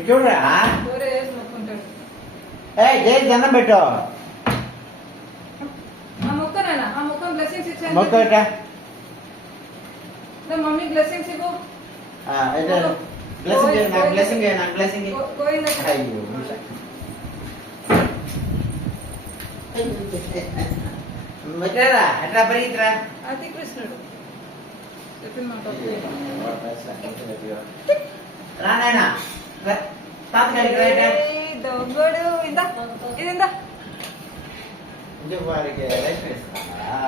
చూడరా చేసి దండం పెట్టు మొక్క మమ్మీ బ్లెస్సింగ్స్ ఇవ్వు. బ్లెస్సింగ్ అయ్యో పెట్టారా ఎట్లా పరిగెత్తరా అది కృష్ణుడు రానాయనా తాతగారికి రైట్ దొంగడు ఇందా ఇది ఇందా వారికి రైట్ వేస్తారా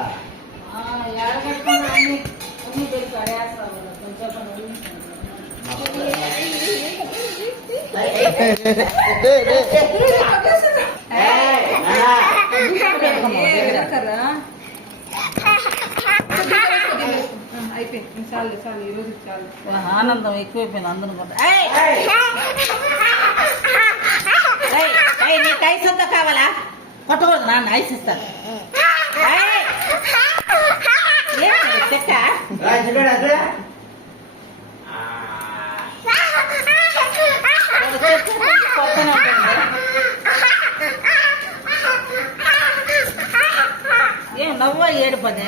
అయిపోయింది చాలు చాలు ఈ రోజు చాలు. ఆనందం ఎక్కువైపోయింది అందరూ నీకు ఐస్ అంతా కావాలా కొట్టకూడదు నాన్న ఐస్ ఇస్తాను చెక్క ఏం నవ్వ ఏడుపదే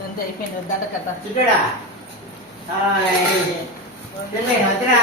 అంతే అయిపోయింది దండ కథ చిట్టడా వద్దురా